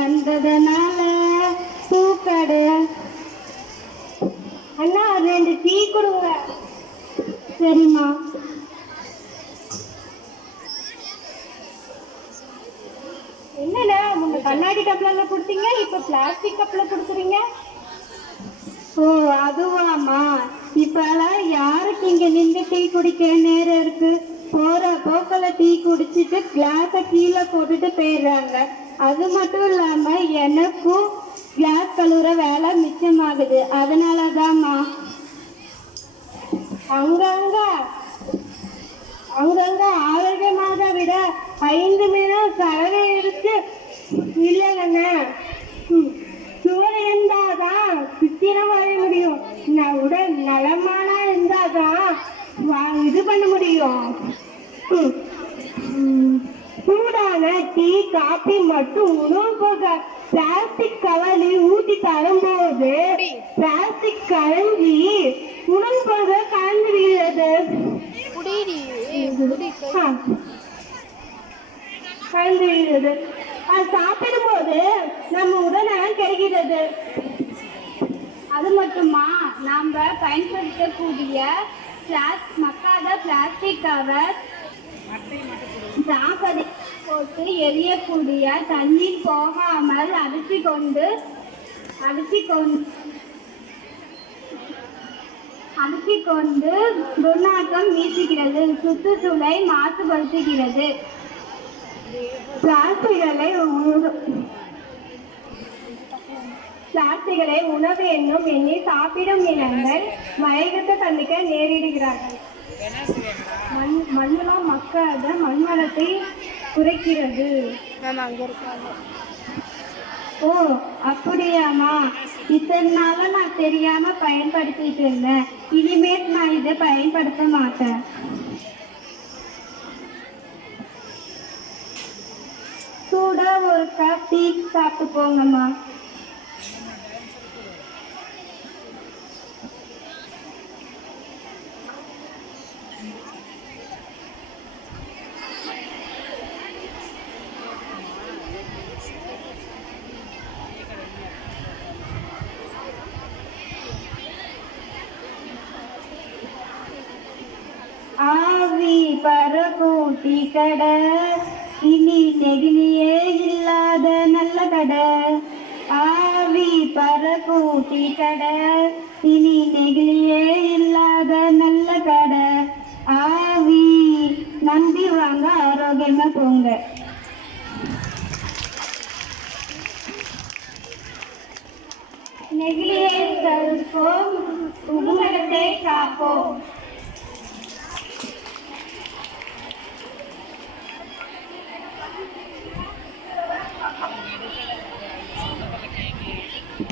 வந்ததனால பூக்கடை அண்ணா ரெண்டு டீ கொடுங்க. சரிம்மா. என்னண்ணா உங்க கண்ணாடி கப்ல கொடுத்தீங்க இப்ப பிளாஸ்டிக் கப்ல கொடுக்குறீங்க? ஓ அதுவாமா இப்பெல்லாம் யாருக்கு இங்க நின்று டீ குடிக்க நேரம் இருக்கு? போற போக்கில் டீ குடிச்சிட்டு கிளாஸை கீழே போட்டுட்டு போயிடுறாங்க. அது மட்டும் இல்லாம எனக்கும் கிளாஸ் கழுவுற வேலை மிச்சமாகுது. அதனால தான்மா அங்கங்க அங்கங்க ஆரோக்கியமாக விட ஐந்து மீனம் சரகை இருக்கு இல்லைங்கண்ணா. ம், சுவர் இருந்தாதான் சித்திரம் வரைய முடியும். நான் உடல் நலமான இருந்தாதான் இது பண்ண முடியும். ம், சூடான டீ காபி மற்றும் உணவு போக பிளாஸ்டிக் கவரில் ஊற்றி தரும்போது பிளாஸ்டிக் கரைஞ்சி உணவு போக கலந்து விடுகிறது. கலந்து விடுகிறது அது சாப்பிடும்போது நம்ம உடனே கிடைக்கிறது அது மட்டுமா? நாம் பயன்படுத்தக்கூடிய பிளாஸ் மக்காத பிளாஸ்டிக் கவர் சாக்கடை போட்டு எரியக்கூடிய தண்ணீர் போகாமல் அடிச்சு கொண்டு அடிச்சு கொண்டு அடிச்சு கொண்டு துர்நாற்றம் வீசுகிறது. சுற்றுச்சூழலை மாசுபடுத்துகிறது. பிளாஸ்டிகளை பிளாஸ்டிகளை உணவு என்னும் எண்ணி சாப்பிடும் இனங்கள் மயக்கத்தை சந்திக்க நேரிடுகிறார்கள். மண் மண்ணெல்லாம் மக்காத மண் வளத்தை குறைக்கிறது. ஓ அப்படியாம்மா இத்தனை நாளா நான் தெரியாம பயன்படுத்திட்டு இருந்தேன். இனிமேல் நான் இதை பயன்படுத்த மாட்டேன். சூடா ஒரு கப் டீ சாப்பிட்டு போங்கம்மா. பரகோட்டி பறக்கூட்டி கடை. இனி நெகிழியே இல்லாத நல்ல கடை. ஆவி பரகோட்டி கடை. இனி நெகிழியே இல்லாத நல்ல கடை. ஆவி நம்பி வாங்க ஆரோக்கியமா போங்க. நெகிழியை தவிர்ப்போம் உங்களத்தை காப்போம்.